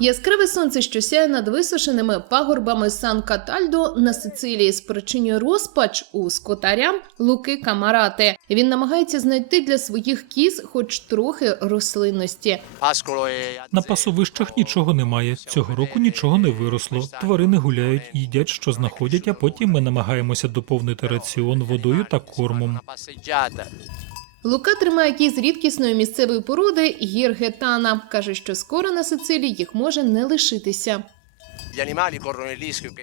Яскраве сонце, що сяє над висушеними пагорбами Сан Катальдо на Сицилії, спричинює розпач у скотаря Луки Камарати. Він намагається знайти для своїх кіз хоч трохи рослинності. На пасовищах нічого немає. Цього року нічого не виросло. Тварини гуляють, їдять, що знаходять, а потім ми намагаємося доповнити раціон водою та кормом. Лука тримає кіз з рідкісної місцевої породи гіргетана. каже, що скоро на Сицилії їх може не лишитися.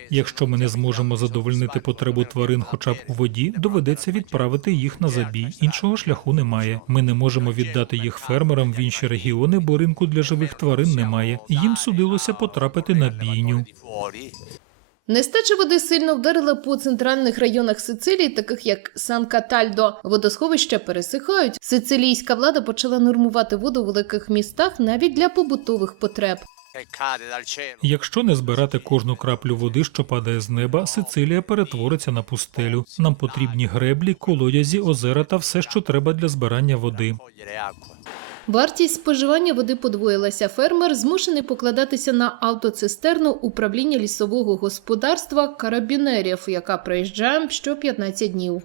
Якщо ми не зможемо задовольнити потребу тварин хоча б у воді, доведеться відправити їх на забій. Іншого шляху немає. Ми не можемо віддати їх фермерам в інші регіони, бо ринку для живих тварин немає. Їм судилося потрапити на бійню. Нестача води сильно вдарила по центральних районах Сицилії, таких як Сан Катальдо. Водосховища пересихають. Сицилійська влада почала нормувати воду у великих містах навіть для побутових потреб. Якщо не збирати кожну краплю води, що падає з неба, Сицилія перетвориться на пустелю. Нам потрібні греблі, колодязі, озера та все, що треба для збирання води. Вартість споживання води подвоїлася. Фермер змушений покладатися на автоцистерну управління лісового господарства карабінерів, яка приїжджає що 15 днів.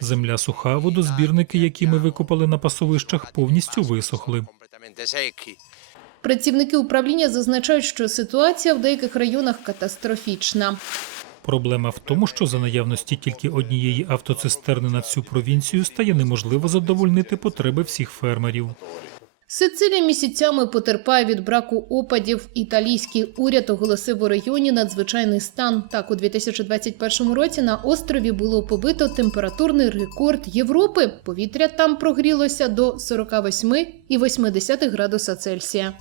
Земля суха, водозбірники, які ми викопали на пасовищах, повністю висохли. Працівники управління зазначають, що ситуація в деяких районах катастрофічна. Проблема в тому, що за наявності тільки однієї автоцистерни на всю провінцію стає неможливо задовольнити потреби всіх фермерів. Сицилія місяцями потерпає від браку опадів. Італійський уряд оголосив у районі надзвичайний стан. Так, у 2021 році на острові було побито температурний рекорд Європи. Повітря там прогрілося до 48,8 градуса Цельсія.